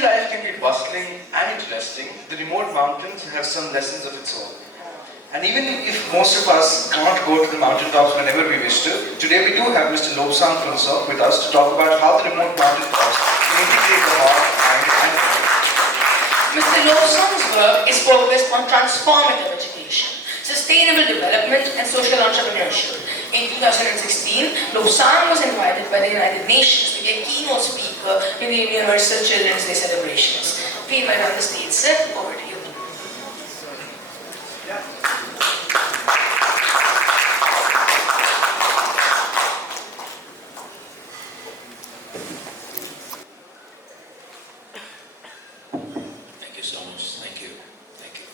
city life can be bustling and interesting, the remote mountains have some lessons of its own. And even if most of us can't go to the mountaintops whenever we wish to, today we do have Mr. Lobsang Phuntsok with us to talk about how the remote mountaintops can integrate the heart, mind and body. Mr. Lobsang's work is focused on transformative education, sustainable development and social entrepreneurship. In 2016, Lobsang was invited by the United Nations to be a keynote speaker in the Universal Children's Day celebrations. Please invite on the stage, sir. Over to you. Thank you so much. Thank you. Thank you.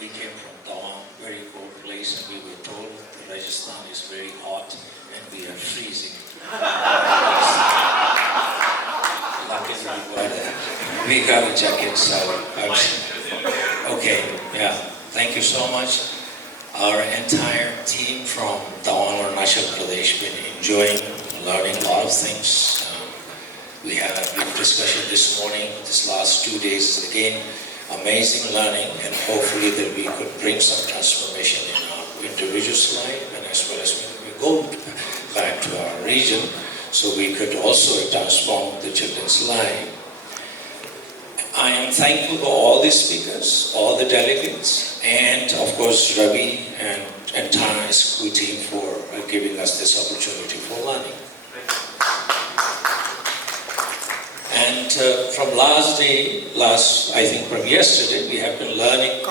We came from Tawang, very cold place, and we were told that Rajasthan is very hot and we are freezing. Luckily we got a jacket, so okay. Yeah. Thank you so much. Our entire team from Tawang, Arunachal, Pradesh, been enjoying, learning a lot of things. We had a big discussion this morning. This last 2 days is again amazing learning, and hopefully that we could bring some transformation in our individual's life, and as well as when we go back to our region, so we could also transform the children's life. I am thankful to all the speakers, all the delegates, and of course Ravi and entire school team for giving us this opportunity for learning. And from I think from yesterday, we have been learning.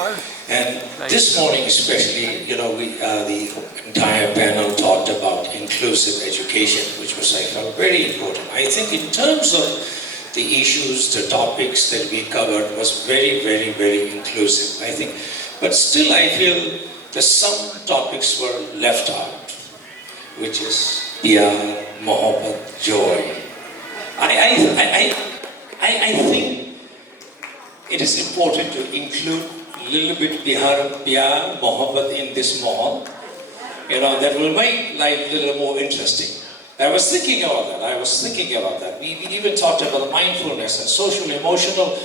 And this morning especially, the entire panel talked about inclusive education, which was, I felt, very important. I think in terms of the issues, the topics that we covered was very, very, very inclusive, I think. But still I feel that some topics were left out, which is Pyar, Mohabbat, joy. I think it is important to include a little bit Pyar, Mohabbat in this mall. That will make life a little more interesting. I was thinking about that. We even talked about mindfulness and social emotional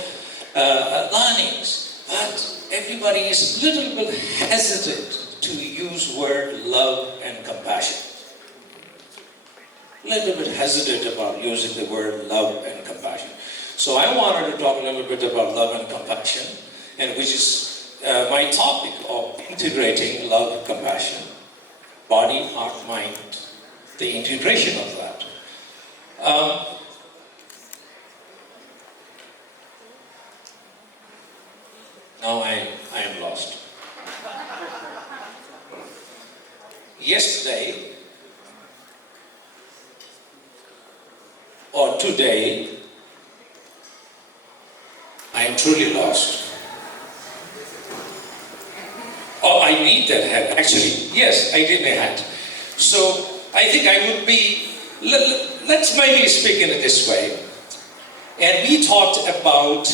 learnings. But everybody is a little bit hesitant to use word love and compassion. A little bit hesitant about using the word love and compassion. So I wanted to talk a little bit about love and compassion, and which is my topic of integrating love, compassion, body, heart, mind, the integration of that. Now I am lost. Yesterday, or today, I am truly lost. Oh, I need that hat, actually. Yes, I did my hat. So, I think I would be, let's maybe speak in it this way. And we talked about,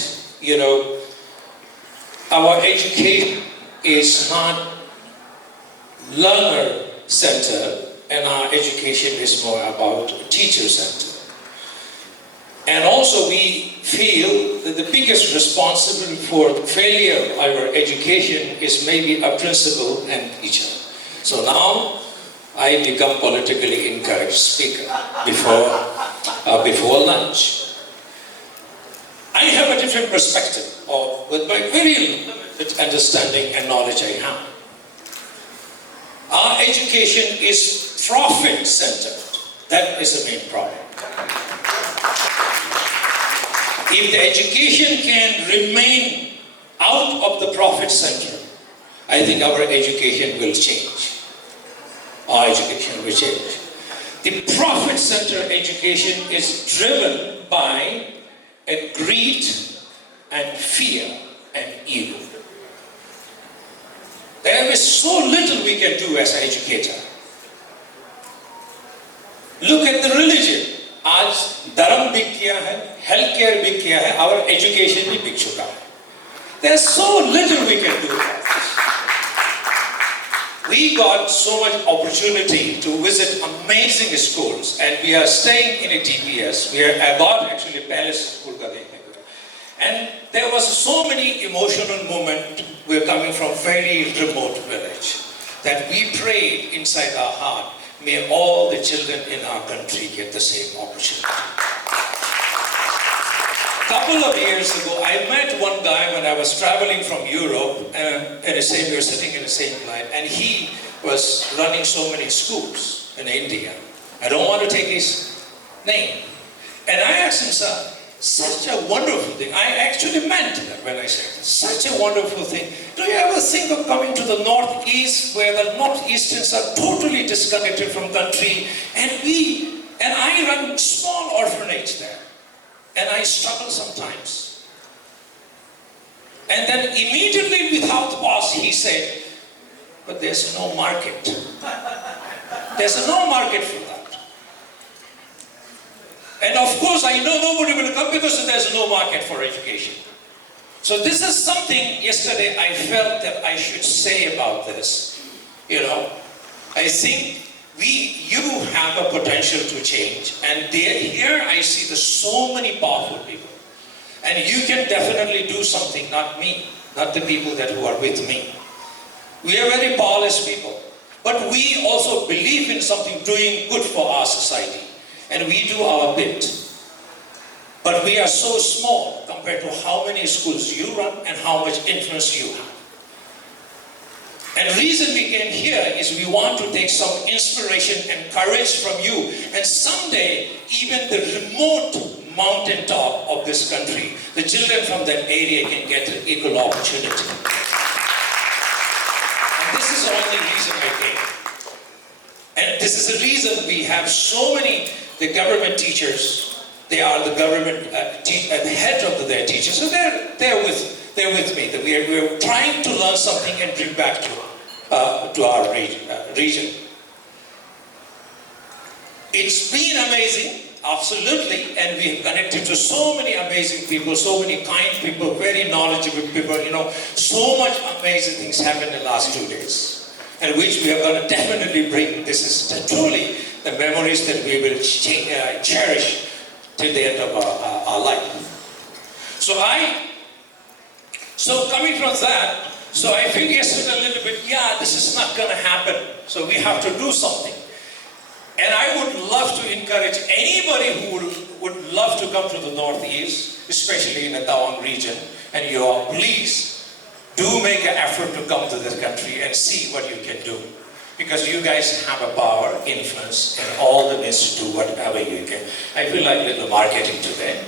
our education is not learner-centered, and our education is more about teacher-centered. And also we feel that the biggest responsibility for the failure of our education is maybe a principal and teacher. So now I become politically incorrect speaker before lunch. I have a different perspective with my very limited understanding and knowledge I have. Our education is profit-centered. That is the main problem. If the education can remain out of the profit center, I think our education will change. Our education will change. The profit center education is driven by a greed and fear and evil. There is so little we can do as an educator. Look at the religion. आज धर्म बिक गया है, health care बिक गया है, our education भी बिक चुका है. There's so little we can do. We got so much opportunity to visit amazing schools, and we are staying in a TPS. We are about actually Palace School का देखने को. And there was so many emotional moments. We're coming from very remote village that we prayed inside our heart, may all the children in our country get the same opportunity. A couple of years ago, I met one guy when I was traveling from Europe, and we were sitting in the same flight, and he was running so many schools in India. I don't want to take his name. And I asked him, sir, such a wonderful thing. I actually meant that when I said this. Such a wonderful thing. Do you ever think of coming to the Northeast where the Northeasterns are totally disconnected from country, and I run small orphanage there, and I struggle sometimes. And then immediately without pause he said, but there's no market. There's no market for that. And of course, I know nobody will come because there's no market for education. So this is something yesterday I felt that I should say about this. You know, I think you have a potential to change. And here I see there's so many powerful people. And you can definitely do something, not me, not the people who are with me. We are very powerless people. But we also believe in something doing good for our society. And we do our bit. But we are so small compared to how many schools you run and how much influence you have. And the reason we came here is we want to take some inspiration and courage from you. And someday, even the remote mountaintop of this country, the children from that area can get an equal opportunity. And this is the only reason I came. And this is the reason we have so many the government teachers. They are the government the head of their teachers. So they're with me. That we're trying to learn something and bring back to our region. It's been amazing, absolutely, and we've connected to so many amazing people, so many kind people, very knowledgeable people. You know, so much amazing things happened in the last 2 days, and which we are going to definitely bring. This is truly the memories that we will cherish till the end of our life. So coming from that, so I feel yesterday a little bit, this is not going to happen. So we have to do something. And I would love to encourage anybody who would love to come to the Northeast, especially in the Tawang region, and you all, please do make an effort to come to this country and see what you can do. Because you guys have a power, influence, and all the means to do whatever you can. I feel like a little marketing today.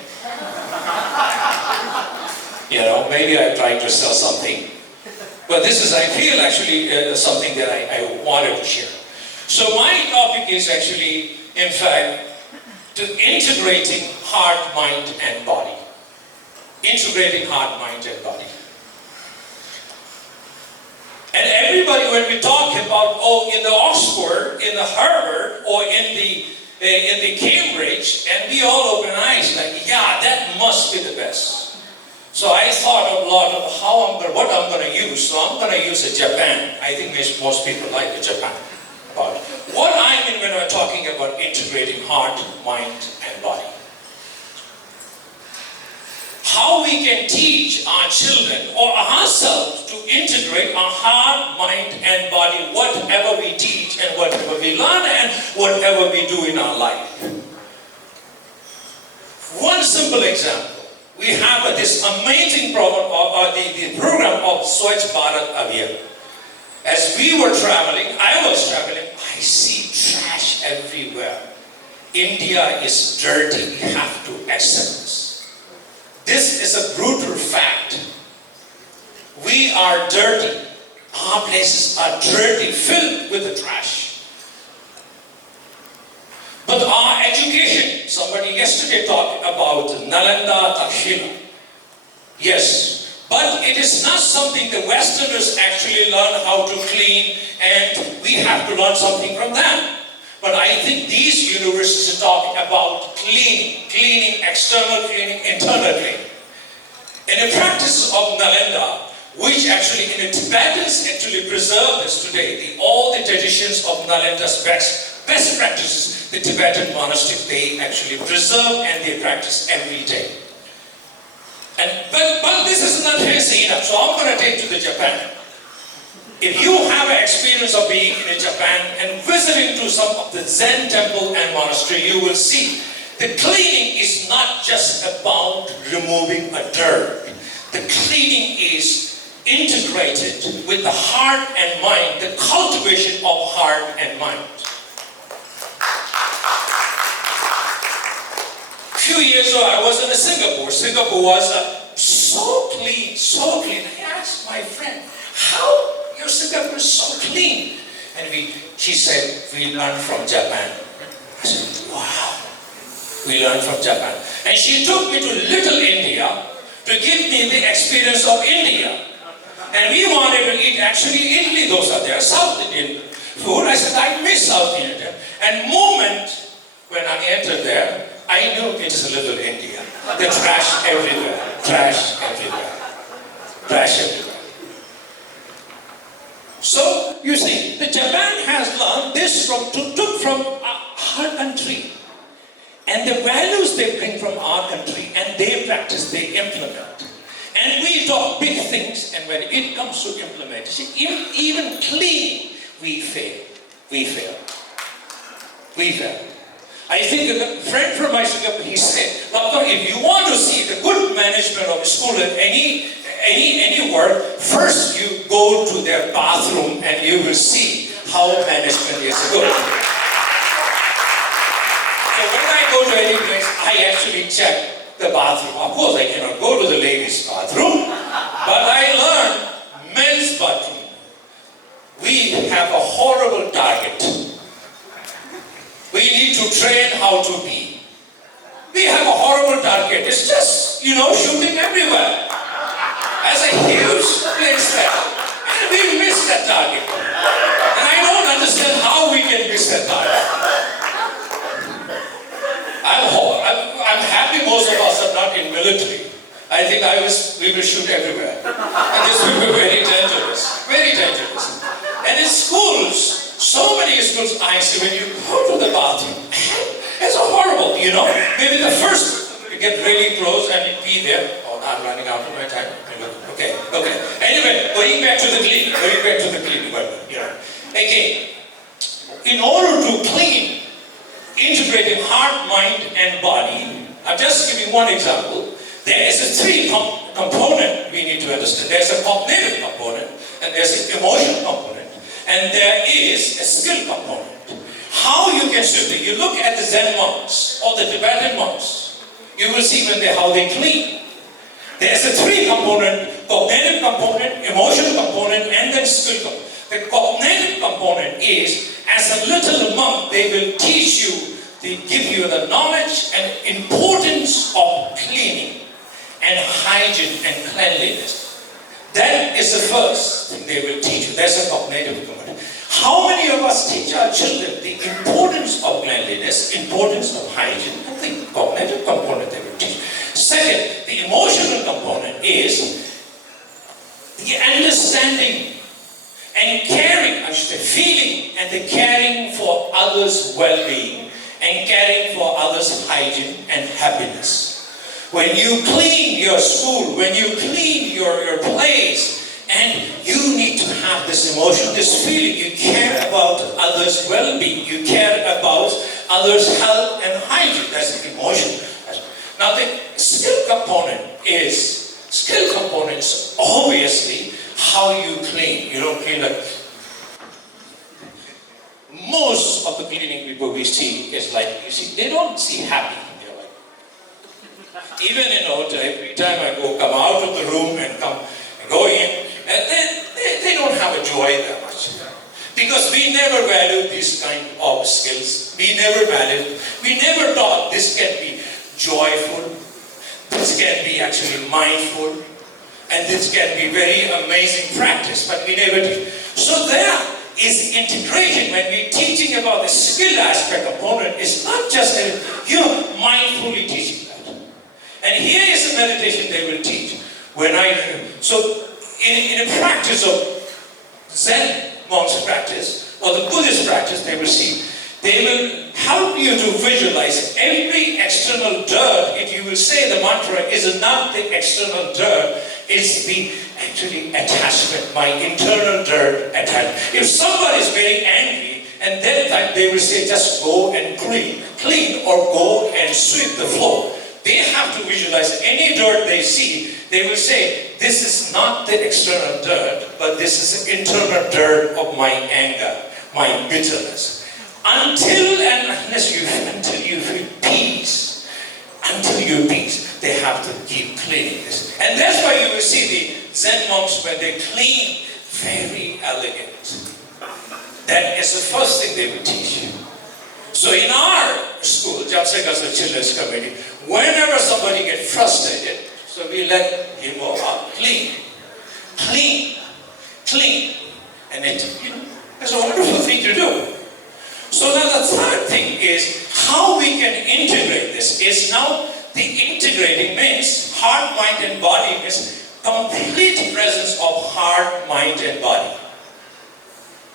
You know, maybe I'm trying to sell something. But this is, I feel actually something that I wanted to share. So my topic is actually, in fact, to integrating heart, mind, and body. Integrating heart, mind, and body. And everybody, when we talk about, in the Oxford, in the Harvard, or in the Cambridge, and we all open eyes like, that must be the best. So I thought a lot of what I'm going to use. So I'm going to use Japan. I think most people like Japan. About what I mean when I'm talking about integrating heart, mind, and body. How we can teach our children or ourselves to integrate our heart, mind, and body, whatever we teach and whatever we learn and whatever we do in our life. One simple example. We have this amazing program, the program of Swachh Bharat Abhiyan. As we were traveling, I was traveling, I see trash everywhere. India is dirty, we have to accept this. This is a brutal fact. We are dirty. Our places are dirty, filled with the trash. But our education, somebody yesterday talked about Nalanda, Takshila. Yes, but it is not something the Westerners actually learn how to clean, and we have to learn something from them. But I think these universities are talking about cleaning, external cleaning, internal cleaning. And the practice of Nalanda, which actually in the Tibetans actually preserve this today, all the traditions of Nalanda's best practices, the Tibetan monastics, they actually preserve and they practice every day. But this is not easy enough, so I'm going to take to the Japan. If you have an experience of being in Japan and visiting to some of the Zen temple and monastery, you will see the cleaning is not just about removing a dirt. The cleaning is integrated with the heart and mind, the cultivation of heart and mind. A few years ago, I was in Singapore. Singapore was so clean, so clean. I asked my friend, how your Singapore is so clean? And she said, we learned from Japan. I said, wow, we learned from Japan. And she took me to Little India to give me the experience of India. And we wanted to eat actually idli dosa there, South Indian food. I said, I miss South Indian. And moment when I entered there, I knew it's Little India. The trash everywhere, trash everywhere, trash everywhere. So, you see, the Japan has learned this took from our country. And the values they bring from our country, and they practice, they implement. And we talk big things, and when it comes to implementation, even clean, we fail. We fail. We fail. I think a friend from my Singapore, he said, Doctor, if you want to see the good management of a school in any work, first you go to their bathroom and you will see how management is good. So when I go to any place, I actually check the bathroom. Of course, I cannot go to the ladies' bathroom, but I learned men's bathroom. We have a horrible target. We need to train how to be. We have a horrible target. It's just, shooting everywhere. As a huge place there. And we miss that target. And I don't understand how we can miss that target. I'm happy most of us are not in military. I think we will shoot everywhere. And this will be very dangerous. Very dangerous. And in schools, so many schools I see when you go to the bathroom, it's horrible, Maybe the first, you get really close and you pee there. Oh, I'm running out of my time. Okay. Anyway, going back to the cleaning. Again, in order to clean, integrating heart, mind, and body, I'll just give you one example. There is a three component we need to understand. There's a cognitive component, and there's an emotional component, and there is a skill component. How you can shift it? You look at the Zen monks or the Tibetan monks, you will see how they clean. There's a three component, cognitive component, emotional component, and then skill component. The cognitive component is, as a little monk, they will teach you, they give you the knowledge and importance of cleaning and hygiene and cleanliness. That is the first thing they will teach you. That's a cognitive component. How many of us teach our children the importance of cleanliness, importance of hygiene, and the cognitive component they will teach? Second, the emotional component is the understanding and caring, I should say, feeling and the caring for others' well-being and caring for others' hygiene and happiness. When you clean your school, when you clean your place, and you need to have this emotion, this feeling, you care about others' well-being, you care about others' health and hygiene. That's the emotion. Now the skill component is obviously how you clean. You don't clean like... Most of the cleaning people we see is like, they don't see happy. They're like, even in hotel, every time I come out of the room and go in, and they don't have a joy that much. Because we never valued this kind of skills. We never thought this can be joyful, this can be actually mindful, and this can be very amazing practice, but we never did. So there is integration when we're teaching about the skill aspect component. It's not just mindfully teaching that. And here is a meditation they will teach. So in a practice of Zen monks practice or the Buddhist practice, they will see They will help you to visualize every external dirt. If you will say the mantra is not the external dirt, it's the actually attachment, my internal dirt attachment. If somebody is very angry, and that time they will say just go and clean or go and sweep the floor. They have to visualize any dirt they see. They will say, this is not the external dirt, but this is the internal dirt of my anger, my bitterness. Until you feel peace, they have to keep cleaning this. And that's why you will see the Zen monks when they clean, very elegant. That is the first thing they will teach you. So in our school, Jhamtse Gatsal Children's Committee, whenever somebody gets frustrated, so we let him go out, clean. And it's a wonderful thing to do. So now the third thing is how we can integrate this. Is now the integrating means heart, mind and body means complete presence of heart, mind and body.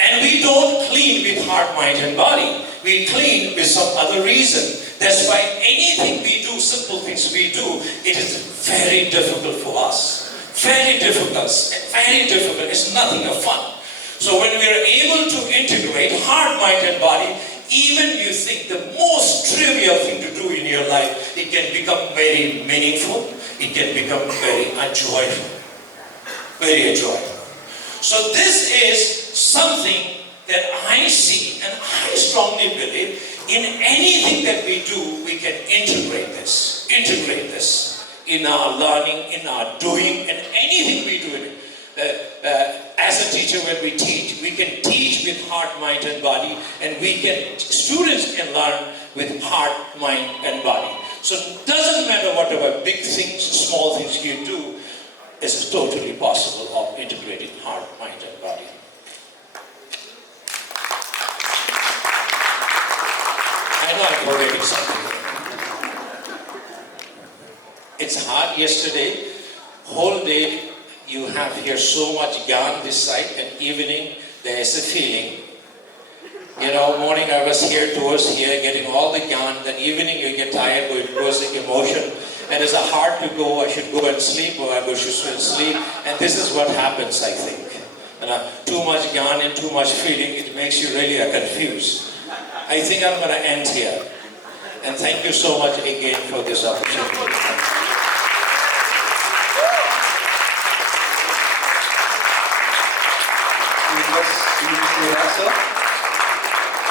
And we don't clean with heart, mind and body. We clean with some other reason. That's why anything we do, simple things we do, it is very difficult for us. Very difficult. It's nothing of fun. So when we are able to integrate heart, mind and body, even you think the most trivial thing to do in your life, it can become very meaningful, it can become very joyful. Very joyful. So this is something that I see and I strongly believe in anything that we do, we can integrate this. Integrate this in our learning, in our doing, and anything we do. As a teacher, when we teach, we can teach with heart, mind and body, and students can learn with heart, mind and body. So it doesn't matter whatever big things, small things you do, it's totally possible of integrating heart, mind and body. I know I'm forgetting something. It's hard yesterday, whole day, you have here so much gyan this side, and evening there is a feeling. Morning I was here towards here getting all the gyan, then evening you get tired, it goes the emotion, and it's hard to go, I should go and sleep, or I should sleep, and this is what happens, I think. Too much gyan and too much feeling, it makes you really confused. I think I'm going to end here. And thank you so much again for this opportunity.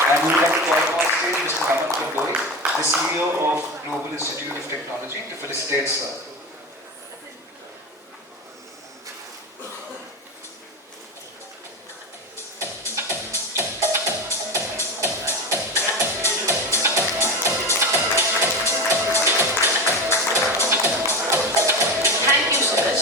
And we would like to call on stage Mr. Mountaintop, the CEO of Global Institute of Technology, to felicitate sir. Thank you, Suraj.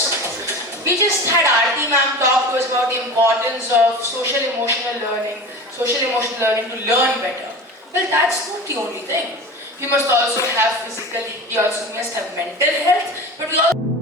We just had Aarti ma'am talk to us about the importance of social emotional learning to learn better. Well, that's not the only thing. We must also have physical, we also must have mental health, but we also